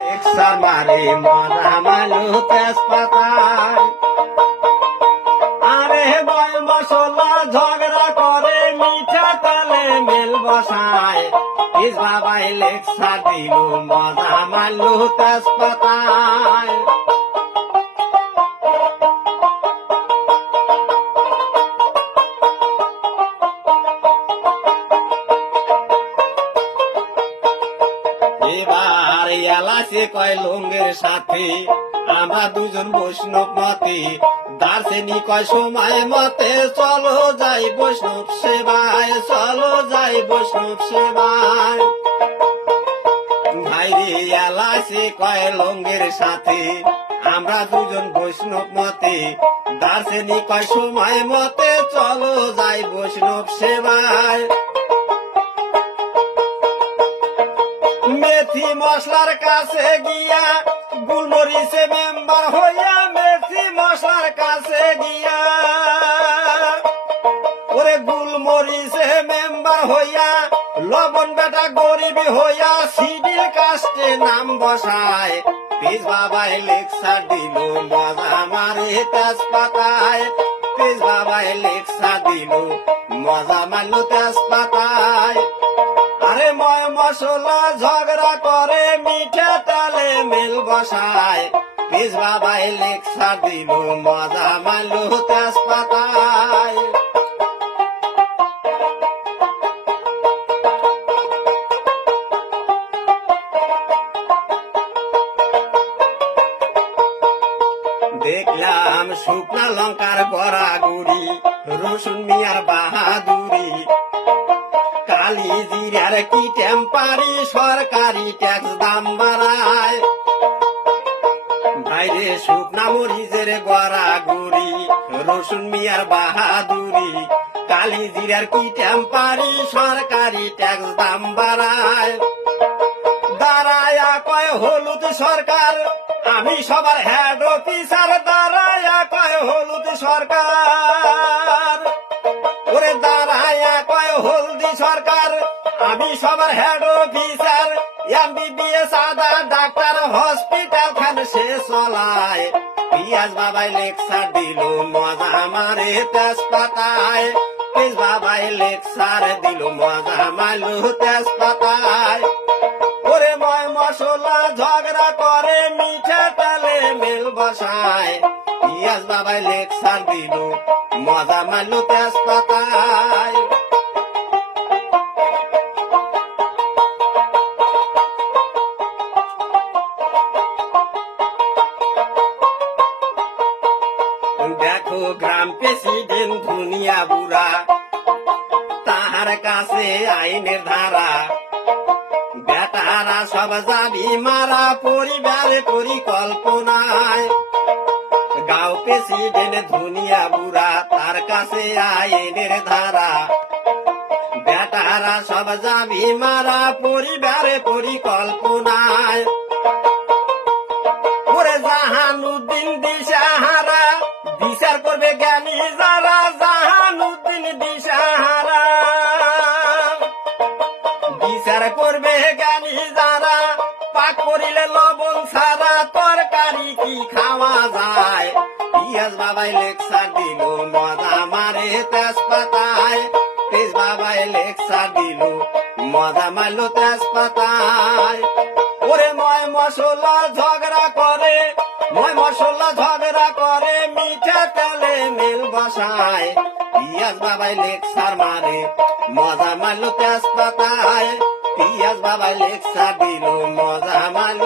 একসার মারে মজা মালু তেজপাতায় আরে বয় মশলা ঝগড়া করে মিঠা তালে মেল বসায় ইস বাবাই লেকসা দিল মজা মালু তেজপাতায় এবার এলাচে কয় লঙ্গের সাথে আমরা দুজন বৈষ্ণব মতে দার্শনিক কয় সময় মতে চলো যাই বৈষ্ণব সেবায় চলো যাই বৈষ্ণব সেবায় ভাইরে এলাচে কয় লঙ্গের সাথে আমরা দুজন বৈষ্ণব মতে দার্শনিক কয় সময় মতে চলো যাই বৈষ্ণব সেবায় মেথি মশলার কাছে গিয়া গুলমরিচে মেম্বার হইয়া মেথি মশলার কাছে গিয়া ওরে গুলমরিচে মেম্বার হইয়া লবণ বেটা গরিব হইয়া সিডিল কাস্টে নাম বসায় পিস বাবাই লেকচার দিল মজা মারে তেজপাতায় পিস বাবাই লেকচার দিল মজা মারল তেজপাতায় আরে ময় মশলা ঝগড়া করে মিঠা তালে মেল বসায় পিস বাবাই লেকচার দিল মজা মারল তেজপাতায় দেখলাম শুকনা লঙ্কার গড়াগুড়ি রসুন মিয়ার বাহাদুরি কালি জিরার কি টেম্পারি সরকারি ট্যাক্স দাম বাড়ায় বাইরে শুকনা মরিচের গড়াগুড়ি রসুন মিয়ার বাহাদুরি কালি জিরার কি টেম্পারি সরকারি ট্যাক্স দাম বাড়ায় দাঁড়ায় কয় হলুদ সরকার আমি সবার হেড অফিসার দাঁড়ায় কয় হলুদ সরকার ওরে দাঁড়ায় কয় হলদি সরকার আমি সবার হেড অফিসার এমবিবিএস আদা ডাক্তার হসপিটাল খান সে চলায় পিয়াজ বাবাই লেকচার দিল মজা মারে তেজপাতায় পিস বাবাই লেকচার দিল মজা মারল তেজপাতায় ওরে ময় মশলা ঝগড়া করে মিঠা তালে মেল বসায় পিয়াজ বাবাই লেকচার দিল মজা মারল তেজপাতায় দেখো গ্রাম প্রেসিডেন্ট দুনিয়া বুড়া তাহার কাছে আইনের ধারা বেটারা সব যাবি মারা পরিবারে পরিকল্পনায় গাঁও প্রেসিডেন্ট দুনিয়া বুড়া তার কাছে আইনের ধারা বেটারা সব যাবি মারা পরিবারে পরিকল্পনায় ওরে জাহানুদ্দিন দিশাহারা বিচার করবে জ্ঞানী যারা জাহানুদ্দিন দিশাহারা বিচার করবে জ্ঞানী যারা পাক করিলে লবণ ছাড়া তরকারি কি খাওয়া যায় পিয়াজ বাবাই লেকচার দিল মজা মারে তেজপাতায় পিস বাবাই লেকচার দিল মজা মারল তেজপাতায় ওরে ময় মশলা ঝগড়া করে ময় মশলা ঝগড়া করে মিঠা তেলে মেল বসায় পিয়াজ বাবাই লেকচার মারে মজা মারল তেজপাতায় পিয়াজ বাবাই লেকচার দিল মজা মারল